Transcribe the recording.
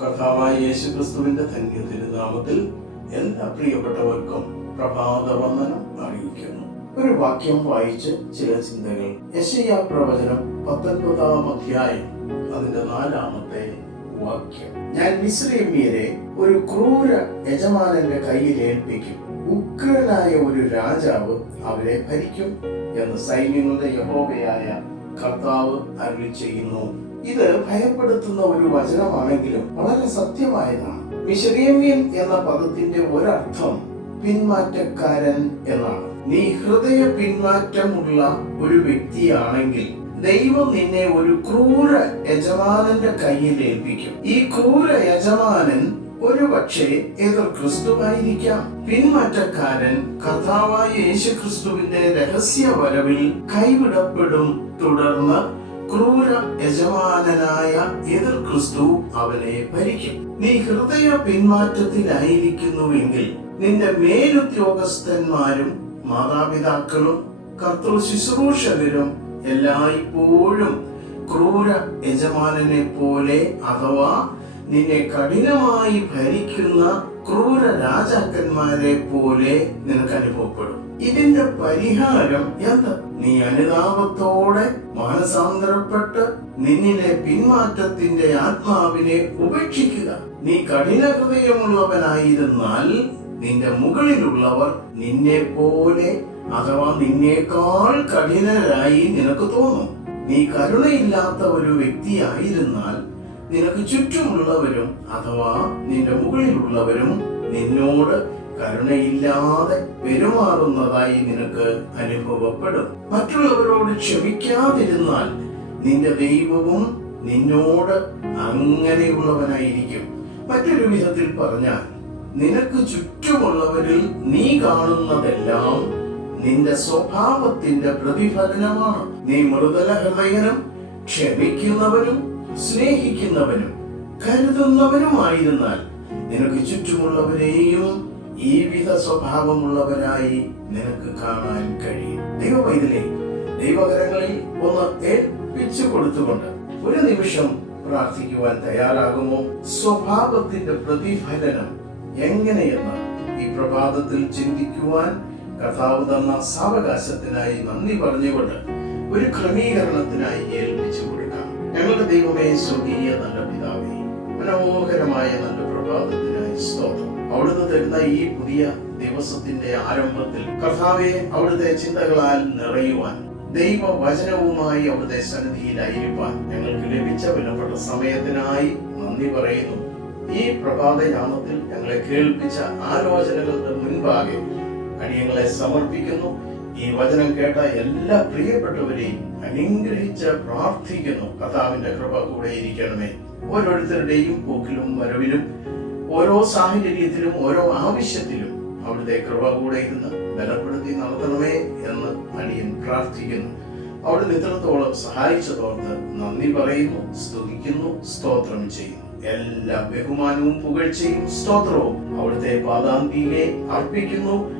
കർത്താവായ യേശു ക്രിസ്തുവിന്റെ ധന്യ തിരുനാമത്തിൽ എല്ലാ പ്രിയപ്പെട്ടവർക്കും പ്രഭാത വന്ദനം അറിയിക്കുന്നു. ഒരു വാക്യം വായിച്ച് ചില ചിന്തകൾ. യശയാ പ്രവചനം പത്തൊൻപതാം അധ്യായം അതിന്റെ നാലാമത്തെ വാക്യം. ഞാൻ മിശ്രീമിയരെ ഒരു ക്രൂര യജമാനന്റെ കയ്യിൽ ഏൽപ്പിക്കും. ഉഗ്രനായ ഒരു രാജാവ് അവരെ ഭരിക്കും എന്ന് സൈന്യങ്ങളുടെ യഹോവയായ കർത്താവ് അരുളി ചെയ്യുന്നു. ഇത് ഭയപ്പെടുത്തുന്ന ഒരു വചനമാണെങ്കിലും വളരെ സത്യമായതാണ്. മിശ്രീമ്യൻ എന്ന പദത്തിന്റെ ഒരർത്ഥം പിന്മാറ്റക്കാരൻ എന്നാണ്. നീ ഹൃദയ പിന്മാറ്റമുള്ള ഒരു വ്യക്തിയാണെങ്കിൽ ദൈവം നിന്നെ ഒരു ക്രൂര യജമാനന്റെ കയ്യിൽ ഏൽപ്പിക്കും. ഈ ക്രൂര യജമാനൻ ഒരു പക്ഷേ എതിർ ക്രിസ്തുവായിരിക്കാം. പിന്മാറ്റക്കാരൻ കർത്താവായ യേശു ക്രിസ്തുവിന്റെ രഹസ്യ വരവിൽ കൈവിടപ്പെടും. തുടർന്ന് ക്രൂര യജമാനനായ എതിർ ക്രിസ്തു അവനെ ഭരിക്കും. നീ ഹൃദയ പിന്മാറ്റത്തിലായിരിക്കുന്നുവെങ്കിൽ നിന്റെ മേലുദ്യോഗസ്ഥന്മാരും മാതാപിതാക്കളും കർത്തൃ ശുശ്രൂഷകരും എല്ലായ്പ്പോഴും ക്രൂര യജമാനനെ പോലെ അഥവാ നിന്നെ കഠിനമായി ഭരിക്കുന്ന ക്രൂര രാജാക്കന്മാരെ പോലെ നിനക്ക് അനുഭവപ്പെടും. ഇതിന്റെ പരിഹാരം എന്ത്? നീ അനുതാപത്തോടെ മാനസാന്തരപ്പെട്ട് നിന്നിലെ പിന്മാറ്റത്തിന്റെ ആത്മാവിനെ ഉപേക്ഷിക്കുക. നീ കഠിന ഹൃദയമുള്ളവനായിരുന്നാൽ നിന്റെ മുകളിലുള്ളവർ നിന്നെ പോലെ അഥവാ നിന്നേക്കാൾ കഠിനരായി നിനക്ക് തോന്നും. നീ കരുണയില്ലാത്ത ഒരു വ്യക്തിയായിരുന്നാൽ നിനക്ക് ചുറ്റുമുള്ളവരും അഥവാ നിന്റെ മുകളിലുള്ളവരും നിന്നോട് കരുണയില്ലാതെ പെരുമാറുന്നതായി നിനക്ക് അനുഭവപ്പെടും. മറ്റുള്ളവരോട് ക്ഷമിക്കാതിരുന്നാൽ നിന്റെ ദൈവവും നിന്നോട് അങ്ങനെയുള്ളവനായിരിക്കും. മറ്റൊരു വിധത്തിൽ പറഞ്ഞാൽ നിനക്ക് ചുറ്റുമുള്ളവരിൽ നീ കാണുന്നതെല്ലാം നിന്റെ സ്വഭാവത്തിന്റെ പ്രതിഫലനമാണ്. നീ മൃദുല ഹൃദയനും ക്ഷമിക്കുന്നവനും സ്നേഹിക്കുന്നവനും കരുതുന്നവനുമായിരുന്നാൽ നിനക്ക് ചുറ്റുമുള്ളവരെയും ഈ വിധ സ്വഭാവമുള്ളവരായി നിനക്ക് കാണാൻ കഴിയും. ദൈവവൈതലേ ദൈവകരങ്ങളിൽ ഒന്ന് ഏൽപ്പിച്ചു കൊടുത്തുകൊണ്ട് ഒരു നിമിഷം പ്രാർത്ഥിക്കുവാൻ തയ്യാറാകുമോ? സ്വഭാവത്തിന്റെ പ്രതിഫലനം എങ്ങനെയെന്ന് ഈ പ്രഭാതത്തിൽ ചിന്തിക്കുവാൻ കഥാവ് തന്ന സാവകാശത്തിനായി നന്ദി പറഞ്ഞുകൊണ്ട് ഒരു ക്രമീകരണത്തിനായി ഏൽപ്പിച്ചു കൊടുക്കാം. ഞങ്ങളുടെ ദൈവമേ സ്വർഗീയ നല്ല പിതാവേ മനോഹരമായ നല്ല പ്രഭാതത്തിനായി സ്തോത്രം. അവിടുന്ന് തരുന്ന ഈ പുതിയ ദിവസത്തിന്റെ ആരംഭത്തിൽ കർത്താവെ അവിടുത്തെ ചിന്തകളാൽ നിറയുവാൻ ദൈവ വചനവുമായി അവിടുത്തെ സന്നിധിയിലായിരിക്കാൻ ഞങ്ങൾക്ക് ലഭിച്ച വിലപ്പെട്ട സമയത്തിനായി നന്ദി പറയുന്നു. ഈ പ്രഭാതയാമത്തിൽ ഞങ്ങളെ കേൾപ്പിച്ച ആലോചനകളുടെ മുൻപാകെ അടിയങ്ങളെ സമർപ്പിക്കുന്നു. ഈ വചനം കേട്ട എല്ലാ പ്രിയപ്പെട്ടവരെയും അനുഗ്രഹിച്ച് പ്രാർത്ഥിക്കുന്നു. കഥാവിന്റെ കൃപ കൂടെ ഇരിക്കണമേ. ഓരോരുത്തരുടെയും പോക്കിലും വരവിലും ഓരോ സാഹചര്യത്തിലും ഓരോ ആവശ്യത്തിലും അവിടുത്തെ കൃപ കൂടെ ഇരുന്ന് ബലപ്പെടുത്തി നടത്തണമേ എന്ന് അടിയൻ പ്രാർത്ഥിക്കുന്നു. അവിടുന്ന് ഇത്രത്തോളം സഹായിച്ചതോർത്ത് നന്ദി പറയുന്നു സ്തുതിക്കുന്നു സ്തോത്രം ചെയ്യുന്നു. എല്ലാ ബഹുമാനവും പുകഴ്ചയും സ്തോത്രവും അവിടുത്തെ പാദാന്തിയിലെ അർപ്പിക്കുന്നു.